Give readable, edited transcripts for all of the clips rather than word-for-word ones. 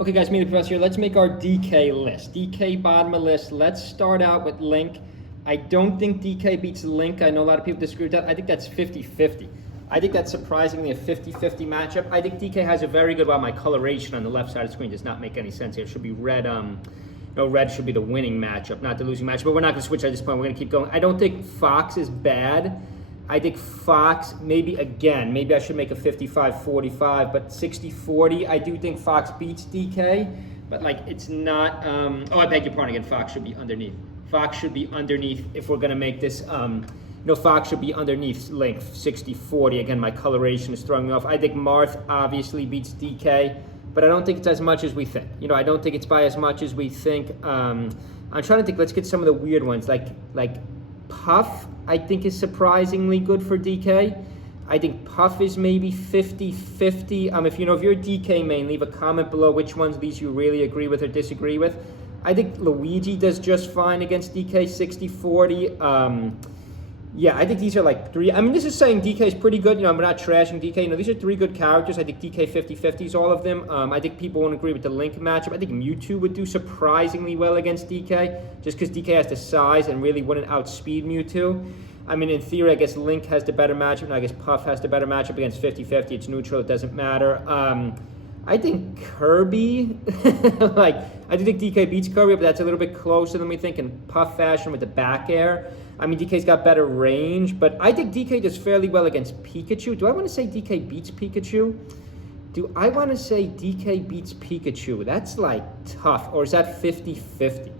Okay, guys, me the professor here. Let's make our DK list. DK bottom of list. Let's start out with Link. I don't think DK beats Link. I know a lot of people disagree with that. I think that's 50-50. I think that's surprisingly a 50-50 matchup. I think DK has a very good, well, my coloration on the left side of the screen does not make any sense here. It should be red, red should be the winning matchup, not the losing matchup. But we're not going to switch at this point. We're going to keep going. I don't think Fox is bad. I think Fox, maybe I should make a 55-45, but 60-40, I do think Fox beats DK, but like it's not, I beg your pardon again, Fox should be underneath. Fox should be underneath if we're gonna make this, Fox should be underneath Link, 60-40. Again, my coloration is throwing me off. I think Marth obviously beats DK, but I don't think it's as much as we think. I don't think it's by as much as we think. I'm trying to think, let's get some of the weird ones, like Puff, I think is surprisingly good for DK. I think Puff is maybe 50-50. If you're a DK main, leave a comment below which ones of these you really agree with or disagree with. I think Luigi does just fine against DK, 60-40. Yeah, I think these are like three. This is saying DK is pretty good. We're not trashing DK. These are three good characters. I think DK 50-50s, all of them. I think people won't agree with the Link matchup. I think Mewtwo would do surprisingly well against DK, just because DK has the size and really wouldn't outspeed Mewtwo. In theory, I guess Link has the better matchup, and I guess Puff has the better matchup against 50-50. It's neutral. It doesn't matter. I think Kirby, I do think DK beats Kirby, but that's a little bit closer than we think in Puff fashion with the back air. DK's got better range, but I think DK does fairly well against Pikachu. Do I want to say DK beats Pikachu? Do I want to say DK beats Pikachu? That's tough, or is that 50-50?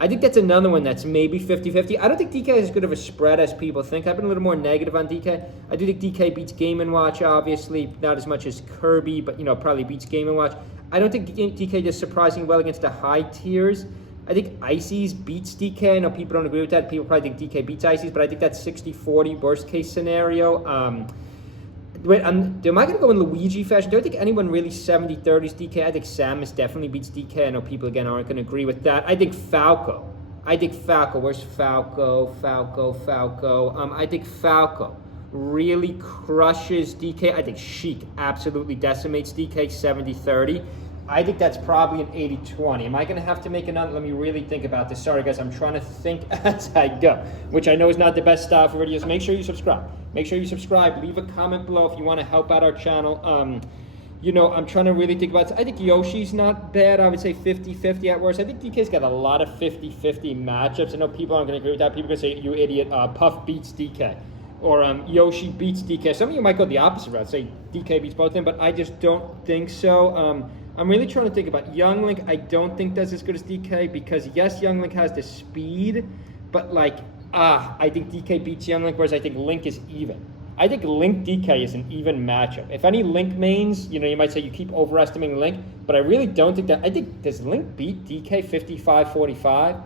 I think that's another one that's maybe 50-50. I don't think DK is as good of a spread as people think. I've been a little more negative on DK. I do think DK beats Game & Watch, obviously. Not as much as Kirby, but, probably beats Game & Watch. I don't think DK does surprisingly well against the high tiers. I think Ices beats DK. I know people don't agree with that. People probably think DK beats Ices, but I think that's 60-40 worst case scenario. Am I going to go in Luigi fashion? Do I think anyone really 70-30s DK? I think Samus definitely beats DK. I know people, again, aren't going to agree with that. I think Falco. Where's Falco? I think Falco really crushes DK. I think Sheik absolutely decimates DK 70-30. I think that's probably an 80-20. Am I going to have to make another? Let me really think about this. Sorry, guys, I'm trying to think as I go, which I know is not the best style for videos. Make sure you subscribe. Leave a comment below if you want to help out our channel. I'm trying to really think about this. I think Yoshi's not bad. I would say 50-50 at worst. I think DK's got a lot of 50-50 matchups. I know people aren't going to agree with that. People are going to say, you idiot, Puff beats DK. Or Yoshi beats DK. Some of you might go the opposite route, say DK beats both of them, but I just don't think so. I'm really trying to think about Young Link. I don't think does as good as DK because, yes, Young Link has the speed, but I think DK beats Young Link, whereas I think Link is even. I think Link DK is an even matchup. If any Link mains, you might say you keep overestimating Link, but I really don't think that. I think, does Link beat DK 55-45?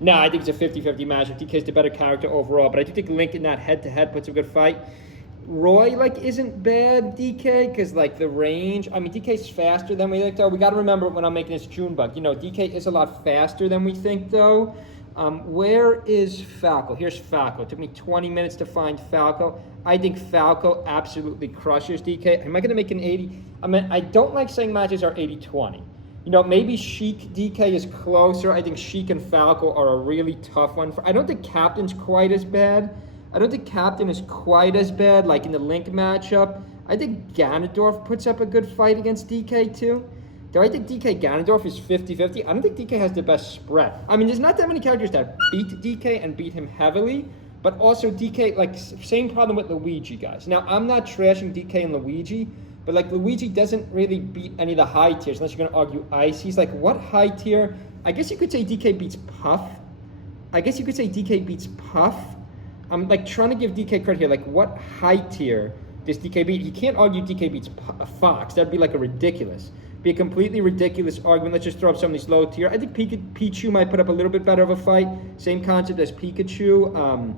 No, I think it's a 50-50 matchup. DK's the better character overall, but I do think Link in that head-to-head puts a good fight. Roy, isn't bad, DK, because, the range. DK's faster than we think, though. We got to remember when I'm making this June bug. DK is a lot faster than we think, though. Where is Falco? Here's Falco. It took me 20 minutes to find Falco. I think Falco absolutely crushes DK. Am I going to make an 80? I don't like saying matches are 80-20. Maybe Sheik DK is closer. I think Sheik and Falco are a really tough one. I don't think Captain's quite as bad. Like in the Link matchup. I think Ganondorf puts up a good fight against DK too. Do I think DK Ganondorf is 50-50? I don't think DK has the best spread. There's not that many characters that beat DK and beat him heavily, but also DK, same problem with Luigi, guys. Now, I'm not trashing DK and Luigi, but Luigi doesn't really beat any of the high tiers, unless you're going to argue Ice. He's what high tier? I guess you could say DK beats Puff. I'm trying to give DK credit here. What high tier does DK beat? You can't argue DK beats Fox. That'd be a completely ridiculous argument. Let's just throw up some of these low tier. I think Pichu might put up a little bit better of a fight. Same concept as Pikachu.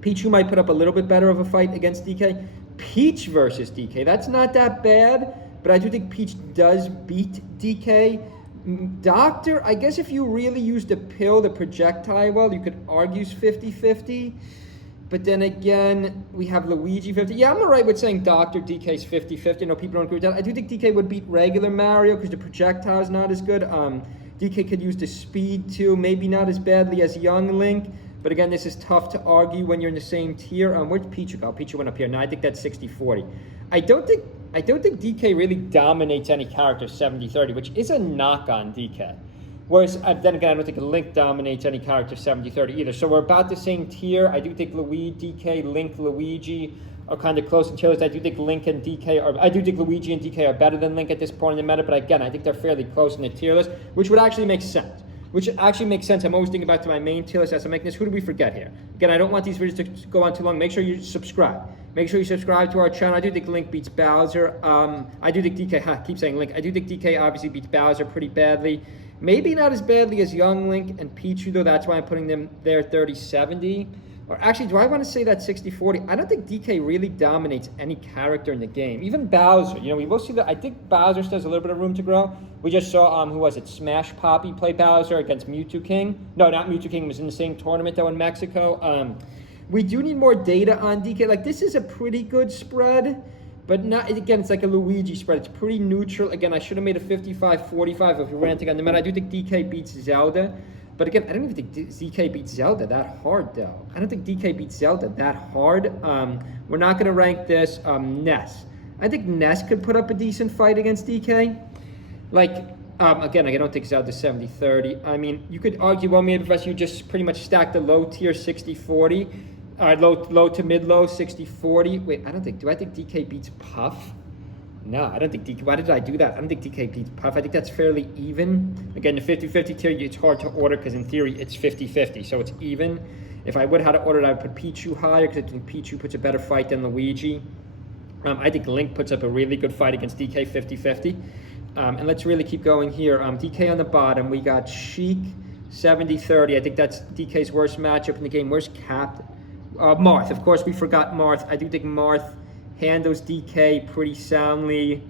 Pichu might put up a little bit better of a fight against DK. Peach versus DK. That's not that bad, but I do think Peach does beat DK. Doctor, I guess if you really use the pill, the projectile well, you could argue 50-50. But then again, we have Luigi 50. Yeah, I'm all right with saying Dr. DK's 50-50. I know people don't agree with that. I do think DK would beat regular Mario because the projectile is not as good. DK could use the speed too, maybe not as badly as young Link. But again, this is tough to argue when you're in the same tier. Where'd Pichu go? Pichu went up here. No, I think that's 60-40. I don't think DK really dominates any character 70-30, which is a knock on DK. Whereas, then again, I don't think Link dominates any character 70-30 either. So we're about the same tier. I do think DK, Link, Luigi are kind of close in tier list. I do think Luigi and DK are better than Link at this point in the meta. But again, I think they're fairly close in the tier list, which would actually make sense. I'm always thinking back to my main tier list as I'm making this. Who do we forget here? Again, I don't want these videos to go on too long. Make sure you subscribe. Make sure you subscribe to our channel. I do think Link beats Bowser. I do think DK, keep saying Link. I do think DK obviously beats Bowser pretty badly. Maybe not as badly as young Link and Pichu, though. That's why I'm putting them there 30-70. Or actually, do I want to say that 60-40? I don't think DK really dominates any character in the game. Even Bowser. We will see that. I think Bowser still has a little bit of room to grow. We just saw, who was it? Smash Poppy play Bowser against Mewtwo King. No, not Mewtwo King. It was in the same tournament, though, in Mexico. We do need more data on DK. Like, this is a pretty good spread. But not, again, it's like a Luigi spread. It's pretty neutral. Again, I should have made a 55-45 if we ran together. I do think DK beats Zelda. But again, I don't even think DK beats Zelda that hard, though. I don't think DK beats Zelda that hard. We're not going to rank this Ness. I think Ness could put up a decent fight against DK. Like, again, I don't think Zelda's 70-30. I mean, you could argue, well, maybe if you just pretty much stack the low tier 60-40. Low to mid-low, 60-40. Wait, do I think DK beats Puff? No, I don't think DK, why did I do that? I don't think DK beats Puff. I think that's fairly even. Again, the 50-50 tier, it's hard to order because in theory, it's 50-50, so it's even. If I would have to order it, I would put Pichu higher because I think Pichu puts a better fight than Luigi. I think Link puts up a really good fight against DK 50-50. And let's really keep going here. DK on the bottom, we got Sheik 70-30. I think that's DK's worst matchup in the game. Where's Captain? Marth, of course, we forgot Marth. I do think Marth handles DK pretty soundly.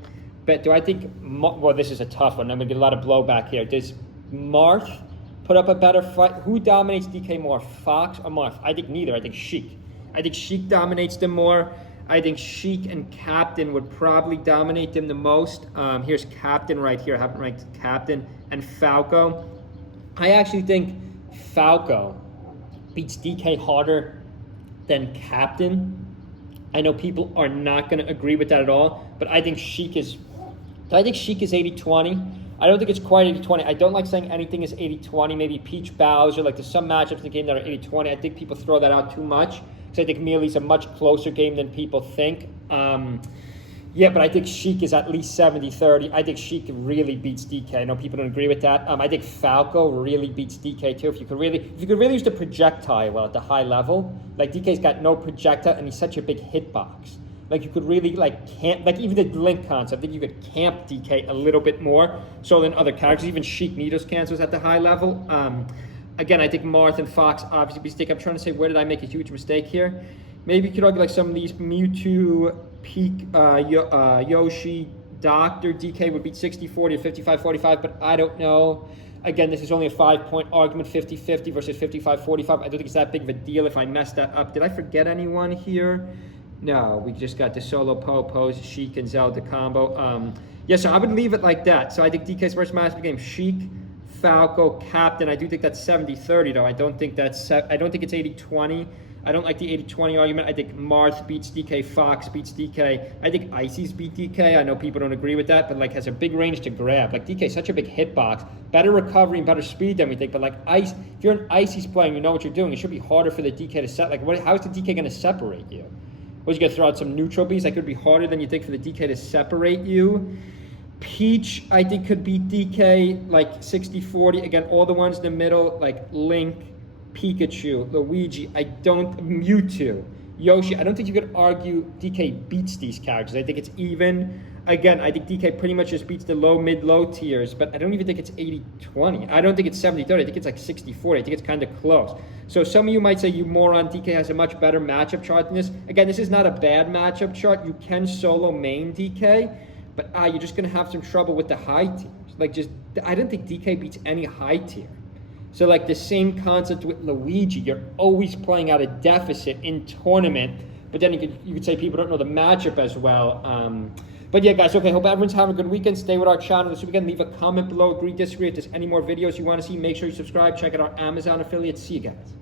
But do I think, well, this is a tough one. I'm going to get a lot of blowback here. Does Marth put up a better fight? Who dominates DK more, Fox or Marth? I think neither. I think Sheik. I think Sheik dominates them more. I think Sheik and Captain would probably dominate them the most. Here's Captain right here. I haven't ranked Captain. And Falco. I actually think Falco beats DK harder than Captain. I know people are not going to agree with that at all, but I think Sheik is 80-20. I don't think it's quite 80-20. I don't like saying anything is 80-20. Maybe Peach Bowser, like there's some matchups in the game that are 80-20. I think people throw that out too much because I think Mealee's a much closer game than people think. Yeah, but I think Sheik is at least 70-30. I think Sheik really beats DK. I know people don't agree with that. I think Falco really beats DK too. If you could really use the projectile well at the high level, like DK's got no projectile and he's such a big hitbox. Like you could really camp, like even the Link concept, I think you could camp DK a little bit more so than other characters. Even Sheik Needles cancels at the high level. Again, I think Marth and Fox obviously beat DK. I'm trying to say, where did I make a huge mistake here? Maybe you could argue like some of these Mewtwo, Peak, Yoshi, Dr. DK would beat 60-40 or 55-45, but I don't know. Again, this is only a 5-point argument, 50-50 versus 55-45. I don't think it's that big of a deal if I messed that up. Did I forget anyone here? No, we just got the solo pose, Sheik and Zelda combo. Yeah, so I would leave it like that. So I think DK's worst matchup game, Sheik, Falco, Captain. I do think that's 70-30 though. I don't think it's 80-20. I don't like the 80-20 argument. I think Marth beats DK, Fox beats DK. I think Icy's beat DK. I know people don't agree with that, but like has a big range to grab. Like DK's such a big hitbox, better recovery and better speed than we think. But like Ice, if you're an Icy's playing, you know what you're doing. It should be harder for the DK to set. Like, how is the DK going to separate you? Was you going to throw out some neutral beats? Like, it would be harder than you think for the DK to separate you. Peach, I think, could beat DK like 60-40. Again, all the ones in the middle, like Link, Pikachu, Luigi, Mewtwo, Yoshi. I don't think you could argue DK beats these characters. I think it's even. Again, I think DK pretty much just beats the low, mid-low tiers, but I don't even think it's 80-20. I don't think it's 70-30. I think it's like 60-40. I think it's kind of close. So some of you might say you moron, DK has a much better matchup chart than this. Again, this is not a bad matchup chart. You can solo main DK, but you're just going to have some trouble with the high tiers. Like I don't think DK beats any high tier. So like the same concept with Luigi, you're always playing out a deficit in tournament, but then you could say people don't know the matchup as well. But yeah, guys, okay, hope everyone's having a good weekend. Stay with our channel this weekend. Leave a comment below, agree, disagree. If there's any more videos you want to see, make sure you subscribe. Check out our Amazon affiliate. See you guys.